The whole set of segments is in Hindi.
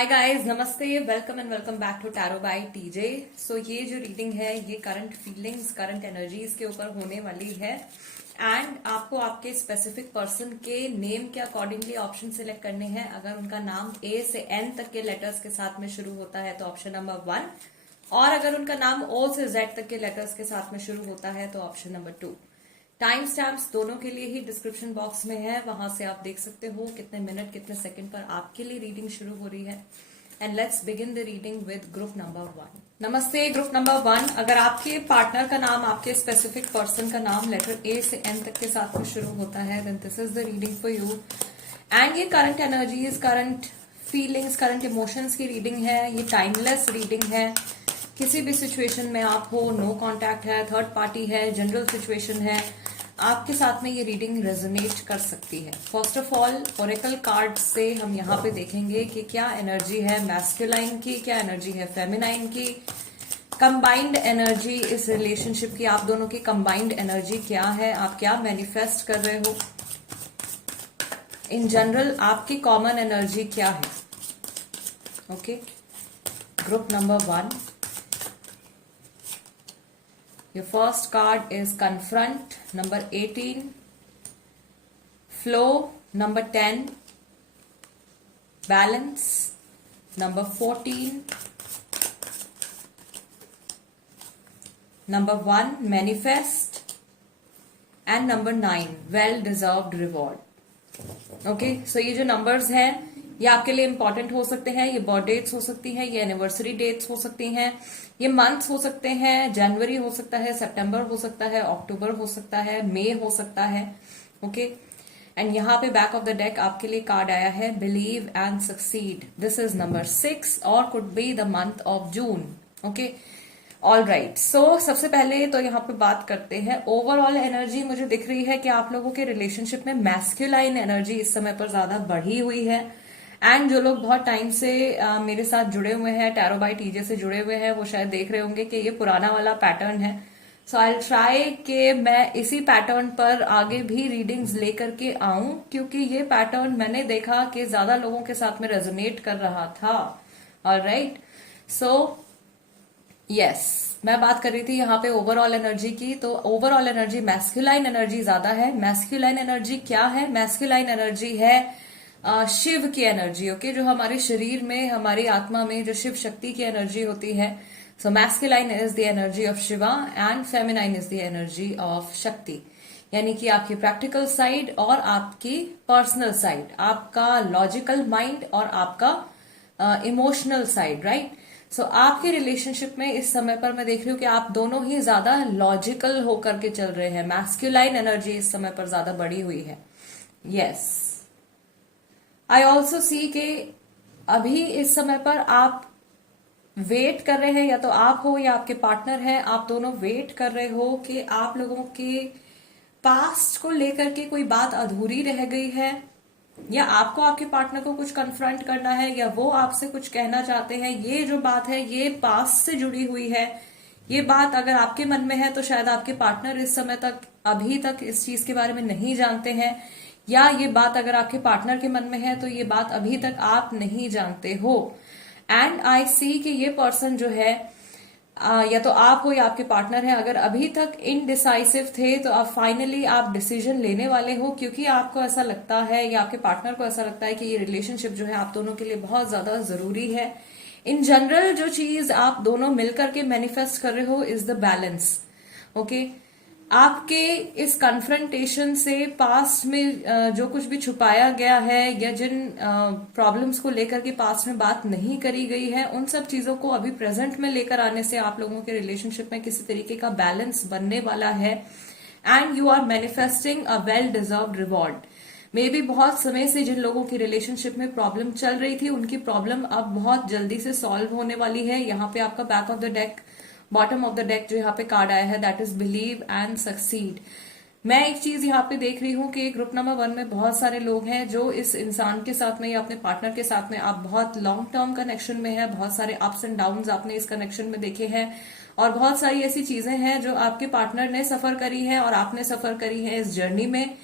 Hi guys, namaste, welcome and welcome back to tarot by TJ. So ये जो रीडिंग है ये करंट फीलिंग्स, करंट एनर्जीज के ऊपर होने वाली है एंड आपको आपके स्पेसिफिक पर्सन के नेम के अकॉर्डिंगली ऑप्शन सिलेक्ट करने हैं। अगर उनका नाम ए से एन तक के लेटर्स के साथ में शुरू होता है तो ऑप्शन नंबर 1, और अगर उनका नाम ओ से जेड तक के लेटर्स के साथ में शुरू होता है तो ऑप्शन नंबर 2। टाइम स्टैम्प्स दोनों के लिए ही डिस्क्रिप्शन बॉक्स में है, वहां से आप देख सकते हो कितने मिनट कितने सेकंड पर आपके लिए रीडिंग शुरू हो रही है। And let's begin the reading with group number 1। नमस्ते ग्रुप नंबर 1। अगर आपके पार्टनर का नाम, आपके स्पेसिफिक पर्सन का नाम लेटर ए से एन तक के साथ में शुरू होता है then this is the reading for you. And ये current energies, current feelings, current emotions की रीडिंग है। ये टाइमलेस रीडिंग है। किसी भी सिचुएशन में आप हो, नो कॉन्टैक्ट है, थर्ड पार्टी है, जनरल सिचुएशन है, आपके साथ में ये रीडिंग रेजोनेट कर सकती है। First of all Oracle card से हम यहाँ पे देखेंगे कि क्या एनर्जी है मैस्कुलाइन की, क्या एनर्जी है फेमिनाइन की, कंबाइंड एनर्जी इस रिलेशनशिप की, आप दोनों की कंबाइंड एनर्जी क्या है, आप क्या मैनिफेस्ट कर रहे हो, इन जनरल आपकी कॉमन एनर्जी क्या है। Okay, group number 1, your first card is confront, number 18, flow, number 10, balance, number 14, number 1, manifest, and number 9, well deserved reward. Okay, so ये जो numbers हैं ये आपके लिए इंपॉर्टेंट हो सकते हैं। ये बर्थ डेट्स हो सकती हैं, ये एनिवर्सरी डेट्स हो सकती हैं, ये मंथ्स हो सकते हैं, जनवरी हो सकता है, सितंबर हो सकता है, अक्टूबर हो सकता है, मई हो सकता है। ओके, एंड यहाँ पे बैक ऑफ द डेक आपके लिए कार्ड आया है believe and succeed. This is number 6 और could be the month of June. Okay, all right. So सबसे पहले तो यहाँ पे बात करते हैं ओवरऑल एनर्जी। मुझे दिख रही है कि आप लोगों के रिलेशनशिप में मैस्कुलाइन एनर्जी इस समय पर ज्यादा बढ़ी हुई है। एंड जो लोग बहुत टाइम से मेरे साथ जुड़े हुए हैं, टैरो बाय टीजे से जुड़े हुए हैं, वो शायद देख रहे होंगे कि ये पुराना वाला पैटर्न है। सो आई ट्राई कि मैं इसी पैटर्न पर आगे भी रीडिंग्स लेकर के आऊं, क्योंकि ये पैटर्न मैंने देखा कि ज्यादा लोगों के साथ में रेजोनेट कर रहा था। ऑलराइट, सो यस, मैं बात कर रही थी यहाँ पे ओवरऑल एनर्जी की। तो ओवरऑल एनर्जी मैस्कुलाइन एनर्जी ज्यादा है। मैस्कुलाइन एनर्जी क्या है? मैस्कुलाइन एनर्जी है शिव की एनर्जी। ओके, जो हमारे शरीर में, हमारी आत्मा में जो शिव शक्ति की एनर्जी होती है। So masculine is the energy of Shiva and feminine is the energy of Shakti, यानी कि आपकी प्रैक्टिकल साइड और आपकी पर्सनल साइड, आपका लॉजिकल माइंड और आपका इमोशनल साइड। राइट, सो आपके रिलेशनशिप में इस समय पर मैं देख रही हूँ कि आप दोनों ही ज्यादा लॉजिकल होकर के चल रहे हैं। मैस्कुलाइन एनर्जी इस समय पर ज्यादा बढ़ी हुई है। यस, आई ऑल्सो सी कि अभी इस समय पर आप वेट कर रहे हैं, या तो आप हो या आपके पार्टनर है, आप दोनों वेट कर रहे हो कि आप लोगों के पास्ट को लेकर के कोई बात अधूरी रह गई है, या आपको आपके पार्टनर को कुछ कन्फ्रंट करना है, या वो आपसे कुछ कहना चाहते हैं। ये जो बात है ये पास्ट से जुड़ी हुई है। ये बात अगर आपके मन में है तो शायद आपके पार्टनर इस समय तक, अभी तक इस चीज के बारे में नहीं जानते हैं, या ये बात अगर आपके पार्टनर के मन में है तो ये बात अभी तक आप नहीं जानते हो। एंड आई सी कि ये पर्सन जो है, या तो आप हो या आपके पार्टनर है, अगर अभी तक इनडिसाइसिव थे तो अब फाइनली आप डिसीजन लेने वाले हो, क्योंकि आपको ऐसा लगता है या आपके पार्टनर को ऐसा लगता है कि ये रिलेशनशिप जो है आप दोनों के लिए बहुत ज्यादा जरूरी है। इन जनरल जो चीज आप दोनों मिलकर के मैनिफेस्ट कर रहे हो इज द बैलेंस। ओके, आपके इस कन्फ्रंटेशन से पास्ट में जो कुछ भी छुपाया गया है, या जिन प्रॉब्लम्स को लेकर के पास्ट में बात नहीं करी गई है, उन सब चीजों को अभी प्रेजेंट में लेकर आने से आप लोगों के रिलेशनशिप में किसी तरीके का बैलेंस बनने वाला है। And you are manifesting a well deserved reward. Maybe बहुत समय से जिन लोगों की रिलेशनशिप में प्रॉब्लम चल रही थी, उनकी प्रॉब्लम अब बहुत जल्दी से सॉल्व होने वाली है। यहाँ पे आपका back of the deck, bottom of the deck जो यहाँ पे कार्ड आया है that is believe and succeed. मैं एक चीज यहाँ पे देख रही हूँ कि ग्रुप नंबर 1 में बहुत सारे लोग हैं जो इस इंसान के साथ में या अपने पार्टनर के साथ में आप बहुत लॉन्ग टर्म कनेक्शन में है। बहुत सारे अप्स एंड डाउन्स आपने इस कनेक्शन में देखे हैं, और बहुत सारी ऐसी चीजें हैं जो आपके पार्टनर ने सफर करी है और आपने सफर करी है इस जर्नी में।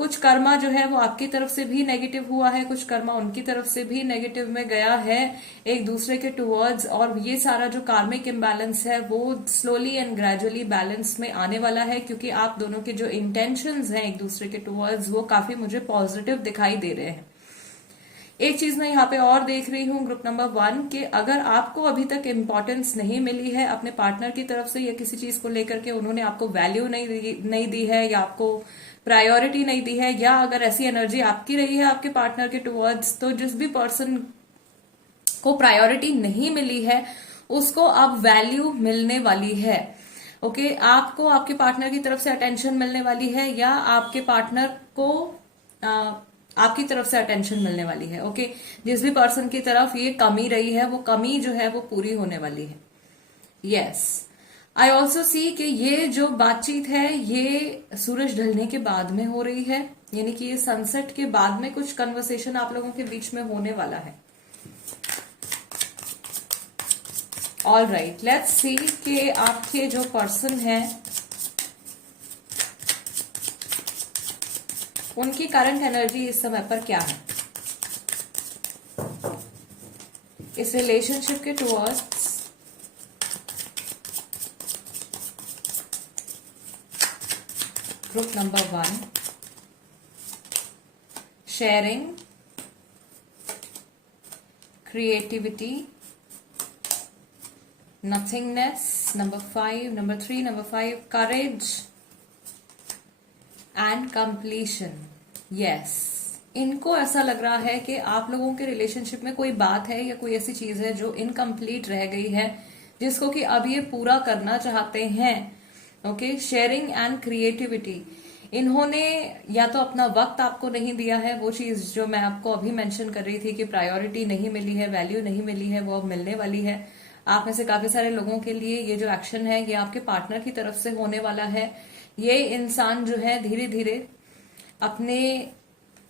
कुछ कर्मा जो है वो आपकी तरफ से भी नेगेटिव हुआ है, कुछ कर्मा उनकी तरफ से भी नेगेटिव में गया है एक दूसरे के टुवर्ड्स, और ये सारा जो कार्मिक इम्बैलेंस है वो स्लोली एंड ग्रेजुअली बैलेंस में आने वाला है, क्योंकि आप दोनों के जो इंटेंशंस हैं एक दूसरे के टुवर्ड्स वो काफी मुझे पॉजिटिव दिखाई दे रहे हैं। एक चीज मैं यहाँ पे और देख रही हूँ ग्रुप नंबर 1 कि अगर आपको अभी तक इम्पोर्टेंस नहीं मिली है अपने पार्टनर की तरफ से या किसी चीज को लेकर के उन्होंने आपको वैल्यू नहीं दी है या आपको प्रायोरिटी नहीं दी है, या अगर ऐसी एनर्जी आपकी रही है आपके पार्टनर के टुवर्ड्स, तो जिस भी पर्सन को प्रायोरिटी नहीं मिली है उसको अब वैल्यू मिलने वाली है। ओके, आपको आपके पार्टनर की तरफ से अटेंशन मिलने वाली है या आपके पार्टनर को आपकी तरफ से अटेंशन मिलने वाली है। ओके, जिस भी पर्सन की तरफ ये कमी रही है वो कमी जो है वो पूरी होने वाली है। यस, आई ऑल्सो सी कि ये जो बातचीत है ये सूरज ढलने के बाद में हो रही है, यानी कि ये सनसेट के बाद में कुछ कन्वर्सेशन आप लोगों के बीच में होने वाला है। ऑल राइट, लेट्स सी कि आपके जो पर्सन है उनकी करंट एनर्जी इस समय पर क्या है इस रिलेशनशिप के towards. Group number 1, sharing, creativity, nothingness, number 5, number 3, number 5, courage and completion. Yes, इनको ऐसा लग रहा है कि आप लोगों के रिलेशनशिप में कोई बात है या कोई ऐसी चीज है जो इनकम्प्लीट रह गई है जिसको कि अब ये पूरा करना चाहते हैं। ओके, शेयरिंग एंड क्रिएटिविटी, इन्होंने या तो अपना वक्त आपको नहीं दिया है, वो चीज जो मैं आपको अभी मेंशन कर रही थी कि प्रायोरिटी नहीं मिली है, वैल्यू नहीं मिली है, वो अब मिलने वाली है। आप में से काफी सारे लोगों के लिए ये जो एक्शन है ये आपके पार्टनर की तरफ से होने वाला है। ये इंसान जो है धीरे धीरे अपने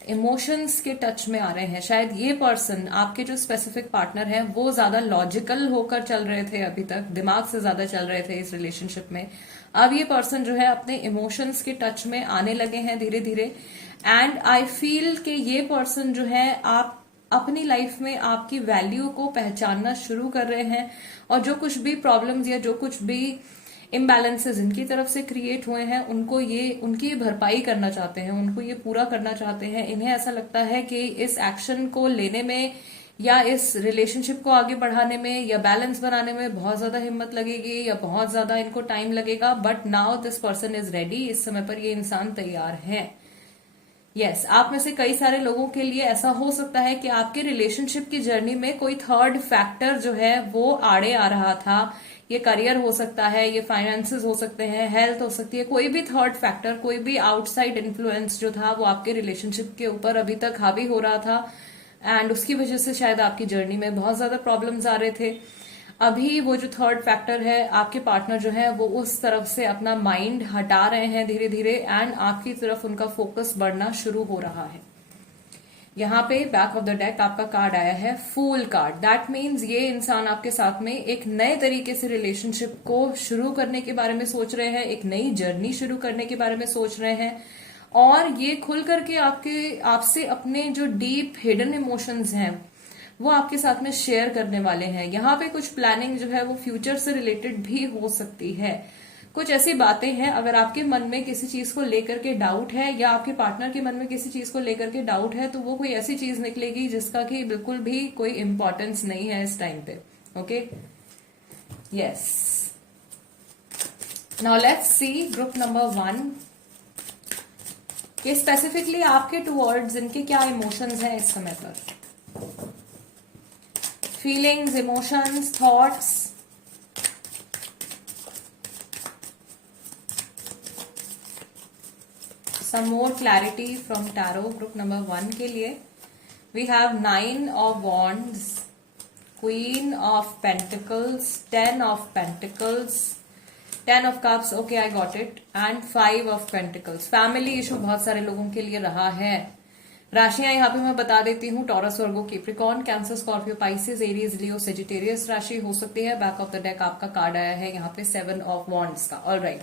इमोशंस के टच में आ रहे हैं। शायद ये पर्सन, आपके जो स्पेसिफिक पार्टनर है, वो ज्यादा लॉजिकल होकर चल रहे थे, अभी तक दिमाग से ज्यादा चल रहे थे इस रिलेशनशिप में। अब ये पर्सन जो है अपने इमोशंस के टच में आने लगे हैं धीरे धीरे। एंड आई फील कि ये पर्सन जो है आप अपनी लाइफ में आपकी वैल्यू को पहचानना शुरू कर रहे हैं, और जो कुछ भी प्रॉब्लम्स या जो कुछ भी इम्बैलेंसेस इनकी तरफ से क्रिएट हुए हैं उनको ये उनकी भरपाई करना चाहते हैं, उनको ये पूरा करना चाहते हैं। इन्हें ऐसा लगता है कि इस एक्शन को लेने में या इस रिलेशनशिप को आगे बढ़ाने में या बैलेंस बनाने में बहुत ज्यादा हिम्मत लगेगी या बहुत ज्यादा इनको टाइम लगेगा, but now this person is ready. इस समय पर ये इंसान तैयार है। यस, आप में से कई सारे लोगों के लिए ऐसा हो सकता है कि आपके रिलेशनशिप की जर्नी में कोई थर्ड फैक्टर जो है वो आड़े आ रहा था। ये करियर हो सकता है, ये फाइनेंसेस हो सकते हैं, हेल्थ हो सकती है, कोई भी थर्ड फैक्टर, कोई भी आउटसाइड इन्फ्लुएंस जो था वो आपके रिलेशनशिप के ऊपर अभी तक हावी हो रहा था, एंड उसकी वजह से शायद आपकी जर्नी में बहुत ज्यादा प्रॉब्लम्स आ रहे थे। अभी वो जो थर्ड फैक्टर है, आपके पार्टनर जो है वो उस तरफ से अपना माइंड हटा रहे हैं धीरे धीरे, एंड आपकी तरफ उनका फोकस बढ़ना शुरू हो रहा है। यहाँ पे बैक ऑफ द डेक आपका कार्ड आया है फूल कार्ड। दैट मीन्स ये इंसान आपके साथ में एक नए तरीके से रिलेशनशिप को शुरू करने के बारे में सोच रहे हैं, एक नई जर्नी शुरू करने के बारे में सोच रहे हैं, और ये खुल करके आपसे अपने जो डीप हिडन इमोशंस हैं वो आपके साथ में शेयर करने वाले हैं। यहाँ पे कुछ प्लानिंग जो है वो फ्यूचर से रिलेटेड भी हो सकती है। कुछ ऐसी बातें हैं, अगर आपके मन में किसी चीज को लेकर के डाउट है या आपके पार्टनर के मन में किसी चीज को लेकर के डाउट है, तो वो कोई ऐसी चीज निकलेगी जिसका कि बिल्कुल भी कोई इंपॉर्टेंस नहीं है इस टाइम पे। Okay, yes, now let's see group number 1 कि स्पेसिफिकली आपके टुवर्ड्स इनके क्या इमोशंस हैं इस समय पर। Feelings, emotions, thoughts. Some more clarity from tarot group number 1 के लिए we have 9 of wands, queen of pentacles, 10 of pentacles, 10 of cups, okay I got it, and 5 of pentacles। Family issue बहुत सारे लोगों के लिए रहा है। राशियां यहाँ पे मैं बता देती हूँ, Taurus, Virgo, Capricorn, Cancer, Scorpio, Pisces, Aries, Leo, Sagittarius राशि हो सकती है। बैक ऑफ द डेक आपका कार्ड आया है यहाँ पे 7 of wands का। ऑल राइट,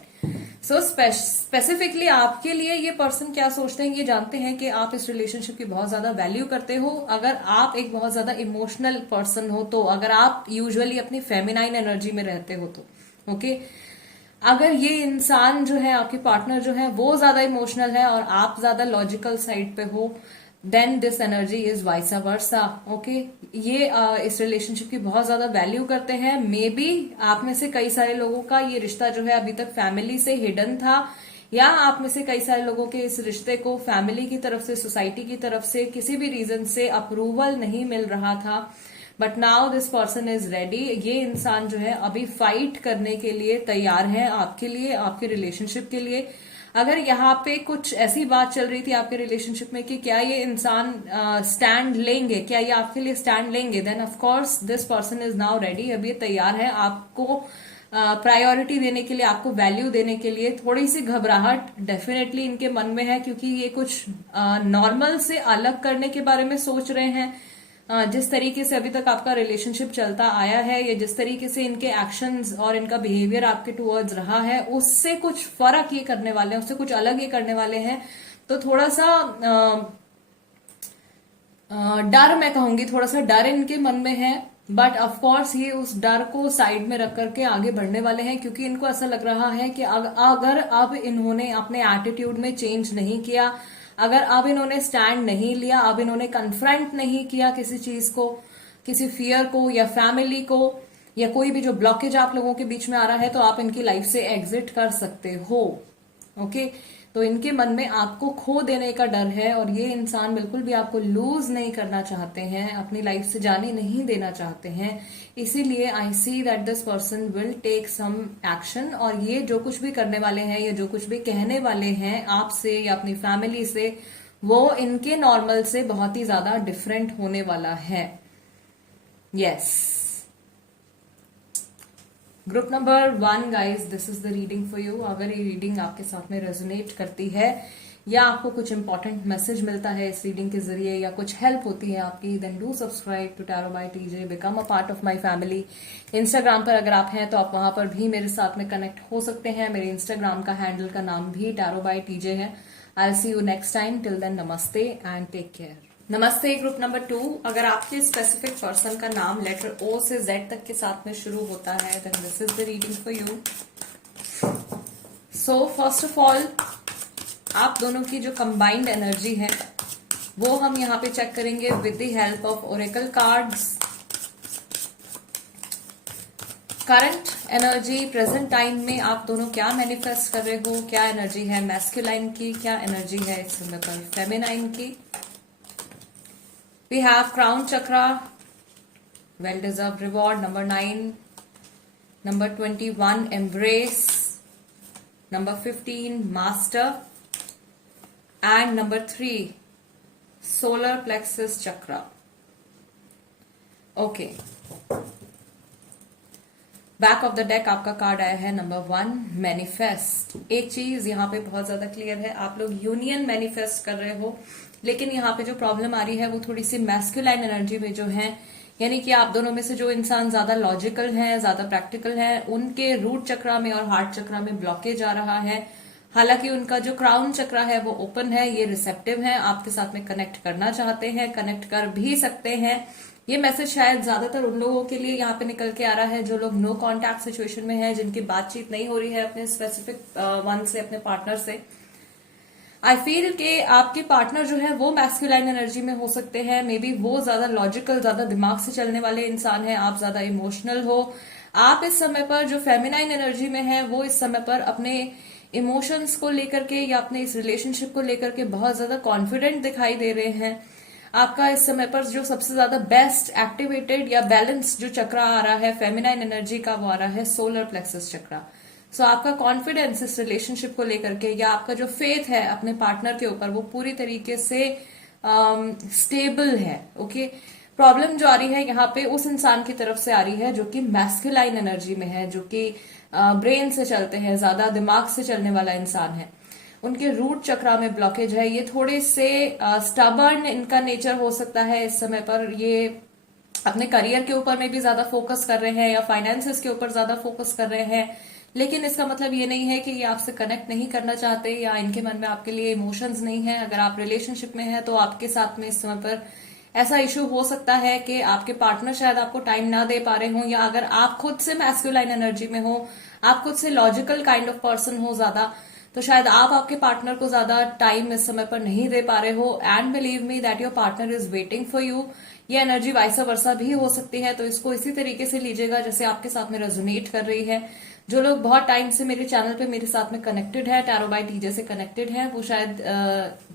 सो स्पेसिफिकली आपके लिए ये पर्सन क्या सोचते हैं, ये जानते हैं कि आप इस रिलेशनशिप की बहुत ज्यादा वैल्यू करते हो। अगर आप एक बहुत ज्यादा इमोशनल पर्सन हो तो, अगर आप यूजुअली अपनी फेमिनाइन एनर्जी में रहते हो तो, ओके। अगर ये इंसान जो है, आपके पार्टनर जो है, वो ज्यादा इमोशनल है और आप ज्यादा लॉजिकल साइड पे हो, then this energy is vice versa, okay. ये इस रिलेशनशिप की बहुत ज्यादा वैल्यू करते हैं। मे बी आप में से कई सारे लोगों का ये रिश्ता जो है अभी तक फैमिली से हिडन था, या आप में से कई सारे लोगों के इस रिश्ते को फैमिली की तरफ से, सोसाइटी की तरफ से किसी भी रीजन से अप्रूवल नहीं मिल रहा था। But now this person is ready. ये इंसान जो है अभी फाइट करने के लिए तैयार है आपके लिए, आपके रिलेशनशिप के लिए। अगर यहाँ पे कुछ ऐसी बात चल रही थी आपके रिलेशनशिप में कि क्या ये इंसान स्टैंड लेंगे, क्या ये आपके लिए स्टैंड लेंगे, then of course this person is now ready. अब ये तैयार है आपको प्रायोरिटी देने के लिए, आपको वैल्यू देने के लिए। थोड़ी सी घबराहट डेफिनेटली इनके मन में है, क्योंकि ये कुछ नॉर्मल से अलग करने के बारे में सोच रहे हैं। जिस तरीके से अभी तक आपका रिलेशनशिप चलता आया है, या जिस तरीके से इनके एक्शंस और इनका बिहेवियर आपके टुवर्ड्स रहा है, उससे कुछ फर्क ये करने वाले हैं, उससे कुछ अलग ये करने वाले हैं। तो थोड़ा सा डर, मैं कहूंगी थोड़ा सा डर इनके मन में है। बट ऑफ कोर्स ये उस डर को साइड में रख करके आगे बढ़ने वाले हैं, क्योंकि इनको ऐसा लग रहा है कि अगर अब इन्होंने अपने एटीट्यूड में चेंज नहीं किया, अगर अब इन्होंने स्टैंड नहीं लिया, अब इन्होंने कन्फ्रंट नहीं किया किसी चीज को, किसी फियर को या फैमिली को, या कोई भी जो ब्लॉकेज आप लोगों के बीच में आ रहा है, तो आप इनकी लाइफ से एग्जिट कर सकते हो, ओके। तो इनके मन में आपको खो देने का डर है, और ये इंसान बिल्कुल भी आपको लूज नहीं करना चाहते हैं, अपनी लाइफ से जाने नहीं देना चाहते हैं। इसीलिए I see that this person will take some action, और ये जो कुछ भी करने वाले हैं, या जो कुछ भी कहने वाले हैं आपसे या अपनी फैमिली से, वो इनके नॉर्मल से बहुत ही ज्यादा डिफरेंट होने वाला है। Yes, group number 1 guys, this is the reading for you. अगर ये रीडिंग आपके साथ में रेजोनेट करती है, या आपको कुछ इंपॉर्टेंट मैसेज मिलता है इस रीडिंग के जरिए, या कुछ हेल्प होती है आपकी, then do subscribe to tarot by TJ, become a part of my family. Instagram पर अगर आप हैं तो आप वहां पर भी मेरे साथ में कनेक्ट हो सकते हैं। मेरे इंस्टाग्राम का हैंडल का नाम भी टैरो बाय टीजे है। I will see you next time. Till then, नमस्ते एंड टेक केयर। नमस्ते ग्रुप नंबर 2। अगर आपके स्पेसिफिक पर्सन का नाम लेटर ओ से जेड तक के साथ में शुरू होता है, then this is the reading for you. So first of all, आप दोनों की जो कंबाइंड एनर्जी है वो हम यहाँ पे चेक करेंगे with the help of Oracle cards. Current energy, present time में आप दोनों क्या मैनिफेस्ट कर रहे हो, क्या एनर्जी है मैस्कुलाइन की, क्या एनर्जी है इस समय पर फेमिनाइन की। We have crown chakra, well deserved reward, number 9, number 21 embrace, number 15 master, and number 3 solar plexus chakra. Okay, back of the deck आपका कार्ड आया है नंबर 1 मैनिफेस्ट। एक चीज यहाँ पे बहुत ज्यादा क्लियर है, आप लोग यूनियन मैनिफेस्ट कर रहे हो, लेकिन यहाँ पे जो प्रॉब्लम आ रही है वो थोड़ी सी मैस्कुलाइन एनर्जी में जो है, यानी कि आप दोनों में से जो इंसान ज्यादा लॉजिकल है, ज्यादा प्रैक्टिकल है, उनके रूट चक्रा में और हार्ट चक्रा में ब्लॉकेज आ रहा है। हालांकि उनका जो क्राउन चक्रा है वो ओपन है, ये रिसेप्टिव है, आपके साथ में कनेक्ट करना चाहते हैं, कनेक्ट कर भी सकते हैं। ये मैसेज शायद ज्यादातर उन लोगों के लिए यहाँ पे निकल के आ रहा है जो लोग नो कांटेक्ट सिचुएशन में है, जिनकी बातचीत नहीं हो रही है अपने स्पेसिफिक वन से, अपने पार्टनर से। आई फील कि आपके पार्टनर जो है वो मैस्कुलाइन एनर्जी में हो सकते हैं। मे बी वो ज्यादा लॉजिकल, ज्यादा दिमाग से चलने वाले इंसान है, आप ज्यादा इमोशनल हो। आप इस समय पर जो फेमिनाइन एनर्जी में है, वो इस समय पर अपने इमोशंस को लेकर के या अपने इस रिलेशनशिप को लेकर के बहुत ज्यादा कॉन्फिडेंट दिखाई दे रहे हैं। आपका इस समय पर जो सबसे ज्यादा बेस्ट एक्टिवेटेड या बैलेंस जो चक्रा आ रहा है फेमिनाइन एनर्जी का, वो आ रहा है सोलर प्लेक्सस चक्रा। सो आपका कॉन्फिडेंस इस रिलेशनशिप को लेकर के, या आपका जो फेथ है अपने पार्टनर के ऊपर, वो पूरी तरीके से स्टेबल है, ओके। प्रॉब्लम जो आ रही है यहाँ पे उस इंसान की तरफ से आ रही है जो कि मैस्कुलाइन एनर्जी में है, जो कि ब्रेन से चलते हैं, ज्यादा दिमाग से चलने वाला इंसान है। उनके रूट चक्रा में ब्लॉकेज है, ये थोड़े से स्टबर्न इनका नेचर हो सकता है इस समय पर। ये अपने करियर के ऊपर में भी ज्यादा फोकस कर रहे हैं, या फाइनेंसेस के ऊपर ज्यादा फोकस कर रहे हैं, लेकिन इसका मतलब ये नहीं है कि ये आपसे कनेक्ट नहीं करना चाहते या इनके मन में आपके लिए इमोशंस नहीं है। अगर आप रिलेशनशिप में हैं तो आपके साथ में इस समय पर ऐसा इशू हो सकता है कि आपके पार्टनर शायद आपको टाइम ना दे पा रहे हो, या अगर आप खुद से मैस्कुलाइन एनर्जी में हो, आप खुद से लॉजिकल काइंड ऑफ पर्सन हो ज्यादा, तो शायद आप आपके पार्टनर को ज्यादा टाइम इस समय पर नहीं दे पा रहे हो। And believe me that your partner is waiting for you. ये एनर्जी वाइसा वर्सा भी हो सकती है, तो इसको इसी तरीके से लीजिएगा जैसे आपके साथ में रेजोनेट कर रही है। जो लोग बहुत टाइम से मेरे चैनल पे मेरे साथ में कनेक्टेड है, टैरो बाय टीजे से कनेक्टेड है, वो शायद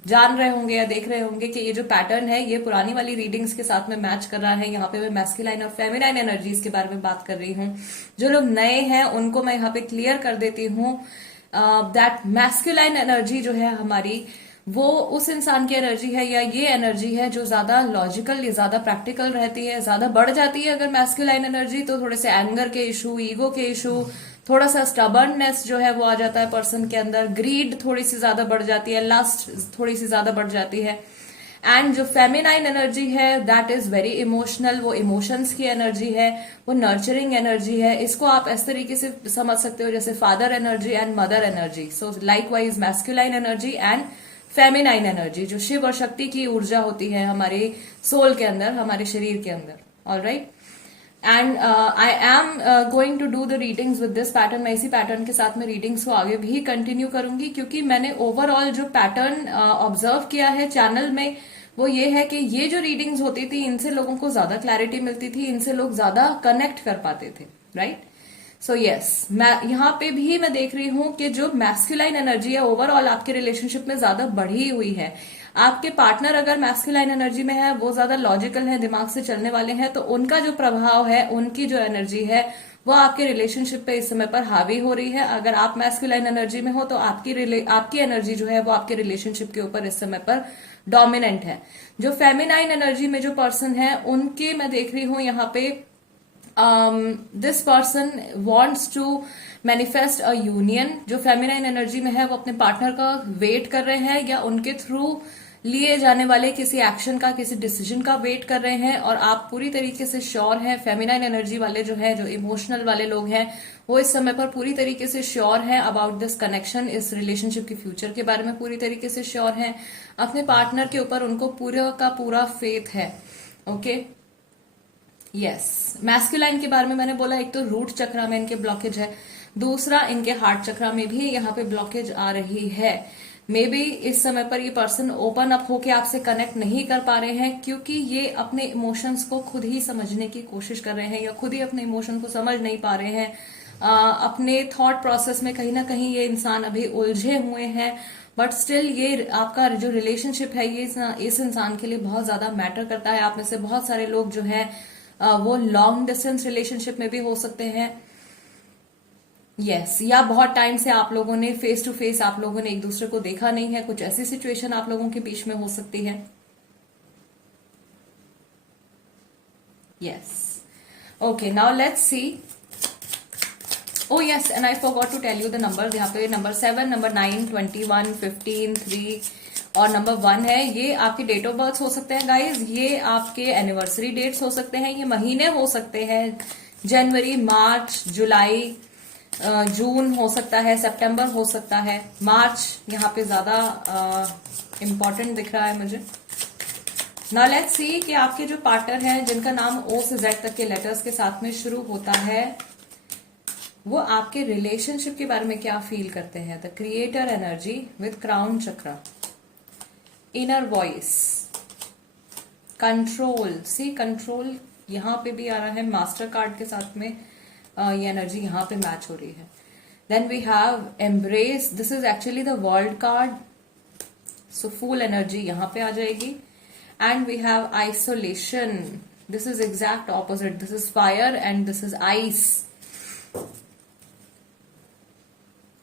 जान रहे होंगे या देख रहे होंगे कि ये जो पैटर्न है ये पुरानी वाली रीडिंग्स के साथ में मैच कर रहा है। यहाँ पे मैं मैस्कुलाइन और फेमिनाइन एनर्जीज के बारे में बात कर रही हूँ। जो लोग नए हैं उनको मैं यहाँ पे क्लियर कर देती हूँ दैट मैस्कुलाइन एनर्जी जो है हमारी, वो उस इंसान की एनर्जी है या ये एनर्जी है जो ज्यादा लॉजिकल या ज्यादा प्रैक्टिकल रहती है, ज्यादा बढ़ जाती है। अगर मैस्कुलाइन एनर्जी तो थोड़े से एंगर के इशू, ईगो के इशू, थोड़ा सा स्टबर्ननेस जो है वो आ जाता है पर्सन के अंदर, ग्रीड थोड़ी सी ज्यादा बढ़ जाती है, लस्ट थोड़ी सी ज्यादा बढ़ जाती है। एंड जो फेमिनाइन एनर्जी है दैट इज वेरी इमोशनल, वो इमोशंस की एनर्जी है, वो नर्चरिंग एनर्जी है। इसको आप इस तरीके से समझ सकते हो जैसे father energy and mother energy. So like wise masculine energy and feminine energy जो शिव और शक्ति की ऊर्जा होती है हमारे सोल के अंदर, हमारे शरीर के अंदर। Alright, and I am going to do the readings with this pattern. मैं इसी पैटर्न के साथ में रीडिंग्स को आगे भी कंटिन्यू करूंगी, क्योंकि मैंने ओवरऑल जो पैटर्न ऑब्जर्व किया है चैनल में वो ये है कि ये जो रीडिंग्स होती थी इनसे लोगों को ज्यादा क्लैरिटी मिलती थी, इनसे लोग ज्यादा कनेक्ट कर पाते थे। राइट, सो यस, मैं यहाँ पे भी मैं देख रही हूँ कि जो मैस्कुलाइन एनर्जी है ओवरऑल आपके रिलेशनशिप में ज्यादा बढ़ी हुई है। आपके पार्टनर अगर मैस्कुलाइन एनर्जी में है, वो ज्यादा लॉजिकल है, दिमाग से चलने वाले हैं, तो उनका जो प्रभाव है, उनकी जो एनर्जी है वो आपके रिलेशनशिप पे इस समय पर हावी हो रही है। अगर आप मैस्कुलाइन एनर्जी में हो तो आपकी एनर्जी जो है वो आपके रिलेशनशिप के ऊपर इस समय पर डोमिनेंट है। जो फेमिनाइन एनर्जी में जो पर्सन है उनके मैं देख रही हूँ यहाँ पे this person wants to manifest a union. जो फेमिनाइन एनर्जी में है वो अपने पार्टनर का वेट कर रहे हैं या उनके थ्रू लिए जाने वाले किसी एक्शन का, किसी डिसीजन का वेट कर रहे हैं, और आप पूरी तरीके से श्योर हैं। फेमिनाइन एनर्जी वाले जो है, जो इमोशनल वाले लोग हैं, वो इस समय पर पूरी तरीके से श्योर हैं अबाउट दिस कनेक्शन, इस रिलेशनशिप के फ्यूचर के बारे में पूरी तरीके से श्योर हैं। अपने पार्टनर के ऊपर उनको पूरा का पूरा फेथ है। ओके, यस, मैस्कुलाइन के बारे में मैंने बोला, एक तो रूट चक्रा में इनके ब्लॉकेज है, दूसरा इनके हार्ट चक्रा में भी यहाँ पे ब्लॉकेज आ रही है। मे बी इस समय पर ये पर्सन ओपन अप होके आपसे कनेक्ट नहीं कर पा रहे हैं, क्योंकि ये अपने इमोशंस को खुद ही समझने की कोशिश कर रहे हैं या खुद ही अपने इमोशन को समझ नहीं पा रहे हैं। अपने थॉट प्रोसेस में कहीं ना कहीं ये इंसान अभी उलझे हुए हैं, बट स्टिल ये आपका जो रिलेशनशिप है ये इस इंसान के लिए बहुत ज्यादा मैटर करता है। आप में से बहुत सारे लोग जो है वो लॉन्ग डिस्टेंस रिलेशनशिप में भी हो सकते हैं। यस, या बहुत टाइम से आप लोगों ने फेस टू फेस आप लोगों ने एक दूसरे को देखा नहीं है, कुछ ऐसी सिचुएशन आप लोगों के बीच में हो सकती है। Yes, okay, now let's see. Oh yes, and I forgot to tell you the number. यहाँ पे नंबर 7, नंबर 9, 21, 15, 3 और नंबर 1 है। ये आपके डेट ऑफ बर्थ हो सकते हैं गाइज, ये आपके एनिवर्सरी डेट्स हो सकते हैं, ये महीने हो सकते हैं, जनवरी, मार्च, जुलाई, जून हो सकता है, सितंबर हो सकता है, मार्च यहाँ पे ज्यादा इम्पोर्टेंट दिख रहा है मुझे। नाउ लेट्स सी कि आपके जो पार्टनर हैं जिनका नाम ओ से जेड तक के लेटर्स के साथ में शुरू होता है, वो आपके रिलेशनशिप के बारे में क्या फील करते हैं। The creator energy with crown chakra, inner voice, control, see control यहां पे भी आ रहा है, मास्टर कार्ड के साथ में ये एनर्जी यहां पे मैच हो रही है। Then we have embrace, this is actually the world card, so full energy यहां पे आ जाएगी। And we have isolation, this is exact opposite, this is fire and this is ice.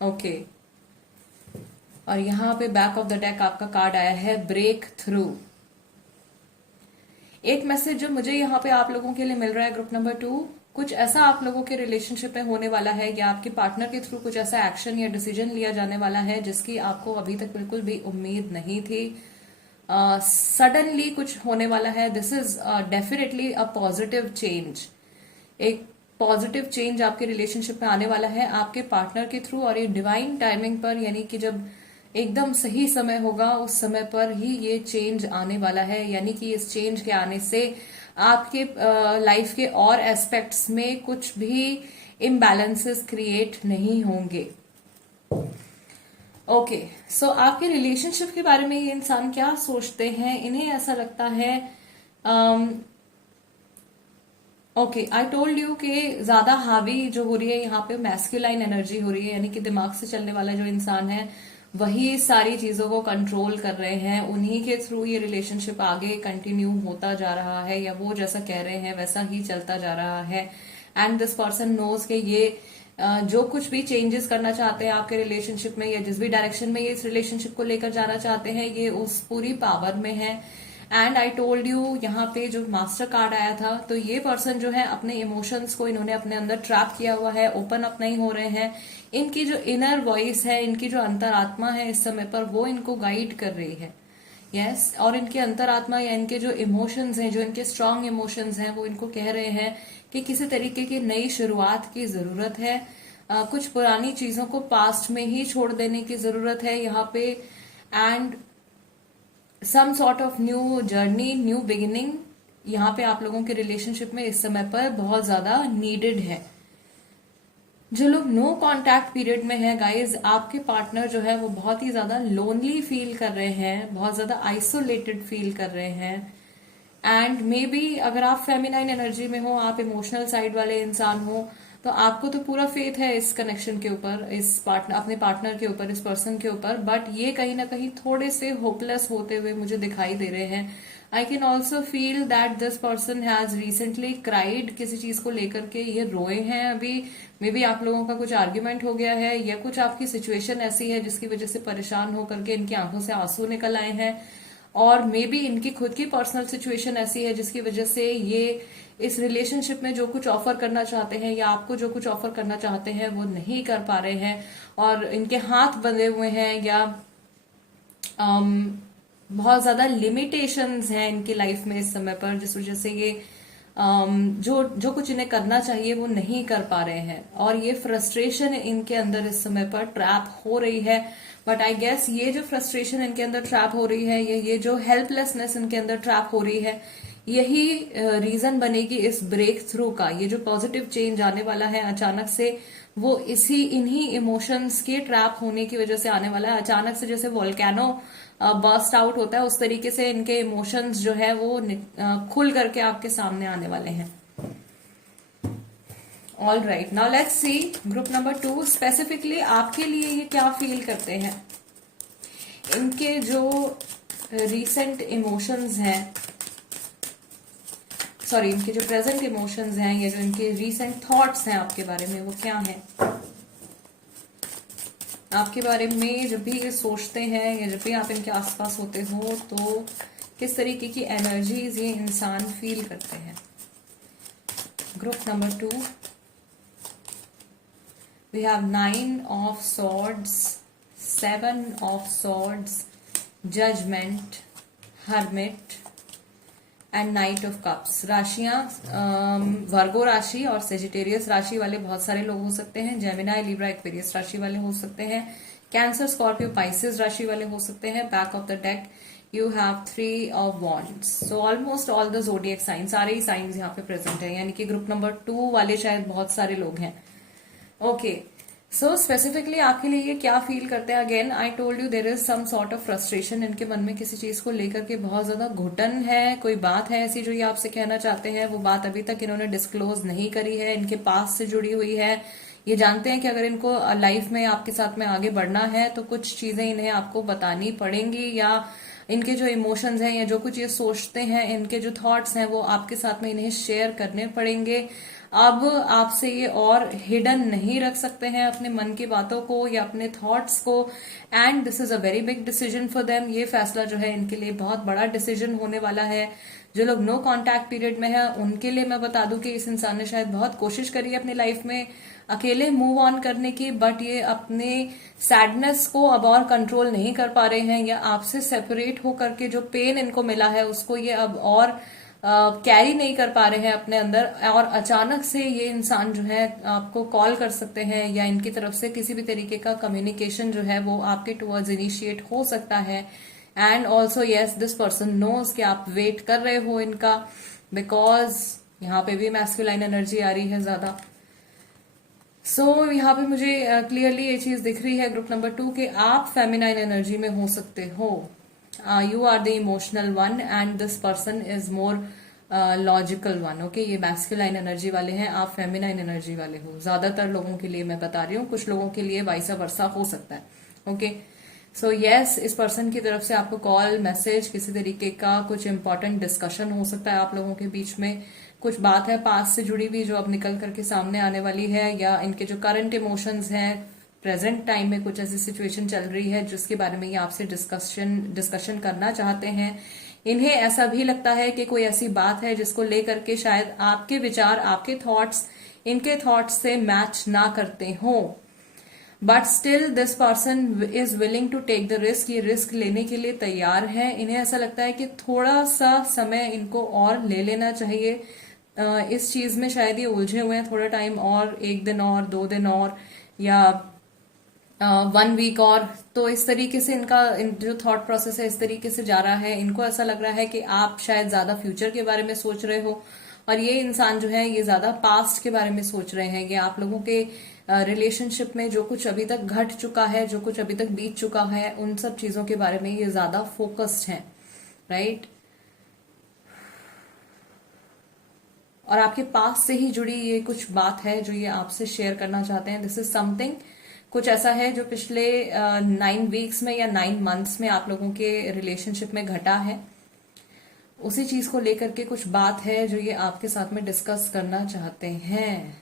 Okay, और यहां पे बैक ऑफ द डेक आपका कार्ड आया है ब्रेक थ्रू। एक मैसेज जो मुझे यहाँ पे आप लोगों के लिए मिल रहा है ग्रुप नंबर 2, कुछ ऐसा आप लोगों के रिलेशनशिप में होने वाला है या आपके पार्टनर के थ्रू कुछ ऐसा एक्शन या डिसीजन लिया जाने वाला है जिसकी आपको अभी तक बिल्कुल भी उम्मीद नहीं थी। सडनली कुछ होने वाला है। This is definitely a positive change. एक पॉजिटिव चेंज आपके रिलेशनशिप में आने वाला है आपके पार्टनर के थ्रू, और ये डिवाइन टाइमिंग पर, यानी कि जब एकदम सही समय होगा उस समय पर ही ये चेंज आने वाला है। यानी कि इस चेंज के आने से आपके लाइफ के और एस्पेक्ट्स में कुछ भी इम्बैलेंसेस क्रिएट नहीं होंगे। ओके, सो आपके रिलेशनशिप के बारे में ये इंसान क्या सोचते हैं? इन्हें ऐसा लगता है ओके, आई टोल्ड यू कि ज्यादा हावी जो हो रही है यहाँ पे मैस्कुलाइन एनर्जी हो रही है, यानी कि दिमाग से चलने वाला जो इंसान है वही सारी चीजों को कंट्रोल कर रहे हैं, उन्हीं के थ्रू ये रिलेशनशिप आगे कंटिन्यू होता जा रहा है, या वो जैसा कह रहे हैं वैसा ही चलता जा रहा है। एंड दिस पर्सन नोज के ये जो कुछ भी चेंजेस करना चाहते हैं आपके रिलेशनशिप में, या जिस भी डायरेक्शन में ये इस रिलेशनशिप को लेकर जाना चाहते हैं, ये उस पूरी पावर में है। एंड आई टोल्ड यू यहाँ पे जो मास्टर कार्ड आया था, तो ये पर्सन जो है अपने इमोशंस को इन्होंने अपने अंदर ट्रैप किया हुआ है, ओपन अप नहीं हो रहे हैं। इनकी जो इनर वॉइस है, इनकी जो अंतरात्मा है इस समय पर, वो इनको गाइड कर रही है। यस, और इनके अंतरात्मा या इनके जो इमोशंस हैं, जो इनके स्ट्रांग इमोशंस हैं, वो इनको कह रहे हैं कि किसी तरीके की नई शुरुआत की जरूरत है। कुछ पुरानी चीजों को पास्ट में ही छोड़ देने की जरूरत है यहाँ पे। And some sort of new journey, new beginning यहाँ पे आप लोगों के रिलेशनशिप में इस समय पर बहुत ज्यादा नीडेड है। जो लोग नो कांटेक्ट पीरियड में है गाइज, आपके पार्टनर जो है वो बहुत ही ज्यादा लोनली फील कर रहे हैं, बहुत ज्यादा आइसोलेटेड फील कर रहे हैं। एंड मे बी अगर आप फेमिनाइन एनर्जी में हो, आप इमोशनल साइड वाले इंसान हो, तो आपको तो पूरा फेथ है इस कनेक्शन के ऊपर, इस पार्टनर, अपने पार्टनर के ऊपर, इस पर्सन के ऊपर, बट ये कहीं ना कहीं थोड़े से होपलेस होते हुए मुझे दिखाई दे रहे हैं। I can also feel that this person has recently cried, किसी चीज को लेकर के ये रोए हैं अभी। मे बी आप लोगों का कुछ आर्ग्यूमेंट हो गया है, या कुछ आपकी सिचुएशन ऐसी है जिसकी वजह से परेशान होकर के इनकी आंखों से आंसू निकल आए हैं, और मे बी इनकी खुद की पर्सनल सिचुएशन ऐसी है जिसकी वजह से ये इस रिलेशनशिप में जो कुछ ऑफर करना चाहते हैं, या आपको जो कुछ ऑफर करना चाहते हैं, वो नहीं कर पा रहे हैं, और इनके हाथ बंधे हुए हैं, या बहुत ज्यादा लिमिटेशंस हैं इनकी लाइफ में इस समय पर, जिस वजह से ये जो कुछ इन्हें करना चाहिए वो नहीं कर पा रहे हैं, और ये फ्रस्ट्रेशन इनके अंदर इस समय पर ट्रैप हो रही है। बट आई गेस ये जो फ्रस्ट्रेशन इनके अंदर ट्रैप हो रही है, ये जो हेल्पलेसनेस इनके अंदर ट्रैप हो रही है, यही रीजन बनेगी इस ब्रेक थ्रू का। ये जो पॉजिटिव चेंज आने वाला है अचानक से, वो इन्हीं इमोशंस के ट्रैप होने की वजह से आने वाला है। अचानक से जैसे वोल्केनो बर्स्ट आउट होता है, उस तरीके से इनके इमोशंस जो है वो खुल करके आपके सामने आने वाले हैं। All right, now let's see group number 2, specifically आपके लिए ये क्या फील करते हैं। इनके जो रिसेंट इमोशंस हैं, सॉरी, इनके जो प्रेजेंट इमोशंस हैं, या जो इनके रिसेंट थॉट्स हैं आपके बारे में, वो क्या हैं। आपके बारे में जब भी ये सोचते हैं, या जब भी आप इनके आसपास होते हो, तो किस तरीके की एनर्जीज ये इंसान फील करते हैं। Group number 2, we have 9 of swords, 7 of swords, judgement, hermit and knight of cups. राशियां वर्गो राशि और सेजिटेरियस राशि वाले बहुत सारे लोग हो सकते हैं, जेमिनाई, लिब्रा, एक्वेरियस राशि वाले हो सकते हैं, कैंसर, स्कॉर्पियो, पाइसेस राशि वाले हो सकते हैं। Back of the deck you have 3 of wands. So almost all the zodiac sign, सारे ही साइंस यहाँ पे प्रेजेंट है, यानी कि ग्रुप नंबर 2 वाले शायद बहुत सारे लोग हैं। ओके, सो स्पेसिफिकली आपके लिए ये क्या फील करते हैं। Again I told you there is some sort of frustration, इनके मन में किसी चीज को लेकर के बहुत ज्यादा घुटन है, कोई बात है ऐसी जो ये आपसे कहना चाहते हैं, वो बात अभी तक इन्होंने डिस्क्लोज नहीं करी है, इनके पास से जुड़ी हुई है। ये जानते हैं कि अगर इनको लाइफ में आपके साथ में आगे बढ़ना है तो कुछ चीजें इन्हें आपको बतानी पड़ेंगी, या इनके जो इमोशंस हैं, या जो कुछ ये सोचते हैं, इनके जो थॉट्स हैं, वो आपके साथ में इन्हें शेयर करने पड़ेंगे। अब आपसे ये और हिडन नहीं रख सकते हैं अपने मन की बातों को या अपने थॉट्स को। And this is a very big decision for them. ये फैसला जो है इनके लिए बहुत बड़ा डिसीजन होने वाला है। जो लोग नो कांटेक्ट पीरियड में है उनके लिए मैं बता दूं कि इस इंसान ने शायद बहुत कोशिश करी है अपनी लाइफ में अकेले मूव ऑन करने की, बट ये अपने सैडनेस को अब और कंट्रोल नहीं कर पा रहे हैं, या आपसे सेपरेट होकर के जो पेन इनको मिला है उसको ये अब और कैरी नहीं कर पा रहे हैं अपने अंदर, और अचानक से ये इंसान जो है आपको कॉल कर सकते हैं, या इनकी तरफ से किसी भी तरीके का कम्युनिकेशन जो है वो आपके टुवर्ड्स इनिशिएट हो सकता है। And also yes, this person knows कि आप वेट कर रहे हो इनका, बिकॉज यहाँ पे भी मैस्कुलाइन एनर्जी आ रही है ज्यादा। सो यहाँ पे मुझे क्लियरली ये चीज दिख रही है ग्रुप नंबर 2 कि आप फेमिनाइन एनर्जी में हो सकते हो। You are the emotional one and this person is more logical one. Okay, ये मैस्कुलाइन एनर्जी वाले हैं, आप फेमिनाइन एनर्जी वाले हो। ज्यादातर लोगों के लिए मैं बता रही हूँ, कुछ लोगों के लिए वाइसा वर्सा हो सकता है। ओके, सो यस, इस पर्सन की तरफ से आपको कॉल, मैसेज, किसी तरीके का कुछ इंपॉर्टेंट डिस्कशन हो सकता है आप लोगों के बीच में। कुछ बात है पास्ट से जुड़ी हुई जो अब निकल करके सामने आने वाली है, या इनके जो करंट इमोशंस हैं, प्रेजेंट टाइम में कुछ ऐसी सिचुएशन चल रही है जिसके बारे में ये आपसे डिस्कशन करना चाहते हैं। इन्हें ऐसा भी लगता है कि कोई ऐसी बात है जिसको लेकर के शायद आपके विचार, आपके थॉट्स इनके थॉट्स से मैच ना करते हो, but still this person is willing to take the risk. ये रिस्क लेने के लिए तैयार है। इन्हें ऐसा लगता है कि थोड़ा सा समय इनको और ले लेना चाहिए। इस चीज में शायद ये उलझे हुए हैं, थोड़ा टाइम और, 1 दिन और, 2 दिन और, या 1 वीक और। तो इस तरीके से इनका जो थॉट प्रोसेस है इस तरीके से जा रहा है। इनको ऐसा लग रहा है कि आप शायद ज्यादा फ्यूचर के बारे में सोच रहे हो, और ये इंसान जो है ये ज्यादा पास्ट के बारे में सोच रहे हैं। ये आप लोगों के रिलेशनशिप में जो कुछ अभी तक घट चुका है, जो कुछ अभी तक बीत चुका है, उन सब चीजों के बारे में ये ज्यादा फोकस्ड है, राइट। और आपके पास से ही जुड़ी ये कुछ बात है जो ये आपसे शेयर करना चाहते हैं। दिस इज समथिंग, कुछ ऐसा है जो पिछले 9 वीक्स में या 9 मंथ्स में आप लोगों के रिलेशनशिप में घटा है। उसी चीज को लेकर के कुछ बात है जो ये आपके साथ में डिस्कस करना चाहते हैं।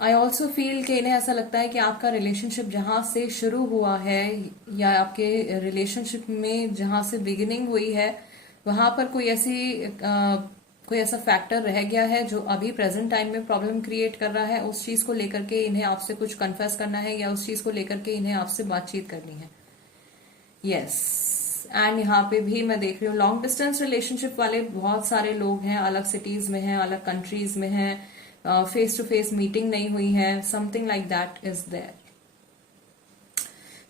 आई ऑल्सो फील कि इन्हें ऐसा लगता है कि आपका रिलेशनशिप जहां से शुरू हुआ है, या आपके रिलेशनशिप में जहां से बिगिनिंग हुई है, वहां पर कोई ऐसा फैक्टर रह गया है जो अभी प्रेजेंट टाइम में प्रॉब्लम क्रिएट कर रहा है। उस चीज को लेकर के इन्हें आपसे कुछ कन्फेस करना है, या उस चीज को लेकर के इन्हें आपसे बातचीत करनी है। यस, एंड यहाँ पे भी मैं देख रही हूँ लॉन्ग डिस्टेंस रिलेशनशिप वाले बहुत सारे लोग हैं, अलग सिटीज में हैं, अलग कंट्रीज में हैं, फेस टू फेस मीटिंग नहीं हुई है, something like that is there.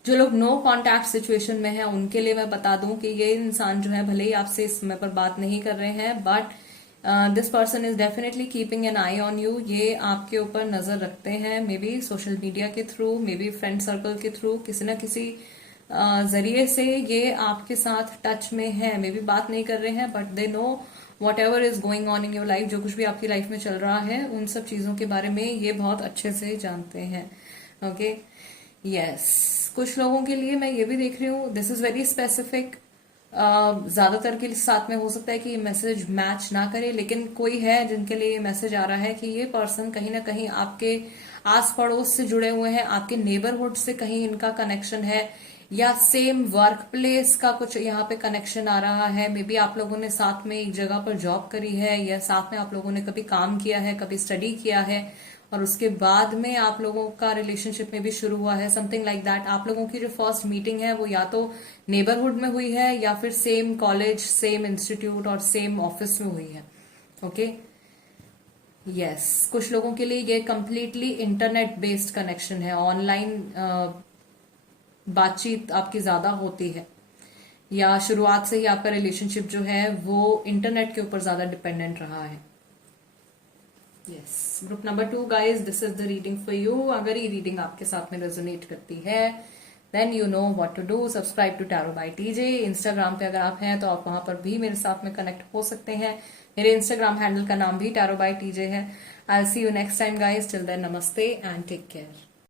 जो लोग नो कॉन्टैक्ट सिचुएशन में हैं उनके लिए मैं बता दूं कि ये इंसान जो है भले ही आपसे इस समय पर बात नहीं कर रहे हैं, but this person is definitely keeping an I on you. ये आपके ऊपर नजर रखते हैं, मे बी सोशल मीडिया के through, may be friend circle के थ्रू, किसी न किसी जरिए से ये आपके साथ टच में है। मे बी बात नहीं कर रहे हैं, but they know what ever is going on in your life. जो कुछ भी आपकी लाइफ में चल रहा है उन सब चीजों के बारे में ये बहुत अच्छे से जानते हैं। ओके, यस, कुछ लोगों के लिए मैं ये भी देख रही हूँ, दिस इज वेरी स्पेसिफिक। ज्यादातर के साथ में हो सकता है कि ये मैसेज मैच ना करे, लेकिन कोई है जिनके लिए ये मैसेज आ रहा है कि ये पर्सन कहीं ना कहीं आपके आस पड़ोस से जुड़े हुए हैं, आपके नेबरहुड से कहीं इनका कनेक्शन है, या सेम वर्क प्लेस का कुछ यहाँ पे कनेक्शन आ रहा है। मे बी आप लोगों ने साथ में एक जगह पर जॉब करी है, या साथ में आप लोगों ने कभी काम किया है, कभी स्टडी किया है, और उसके बाद में आप लोगों का रिलेशनशिप में भी शुरू हुआ है, समथिंग लाइक दैट। आप लोगों की जो फर्स्ट मीटिंग है वो या तो नेबरहुड में हुई है, या फिर सेम कॉलेज, सेम इंस्टीट्यूट और सेम ऑफिस में हुई है। ओके, यस, कुछ लोगों के लिए ये कंप्लीटली इंटरनेट बेस्ड कनेक्शन है, ऑनलाइन बातचीत आपकी ज्यादा होती है, या शुरुआत से ही आपका रिलेशनशिप जो है वो इंटरनेट के ऊपर ज्यादा डिपेंडेंट रहा है। Yes, group number 2 guys, this is the reading for you. अगर ये रीडिंग आपके साथ में रेजोनेट करती है, then you know what to do. Subscribe to tarot by TJ. Instagram पे अगर आप हैं तो आप वहां पर भी मेरे साथ में कनेक्ट हो सकते हैं। मेरे इंस्टाग्राम हैंडल का नाम भी टैरो बाय टीजे है। I see you next time guys, till then नमस्ते एंड टेक केयर।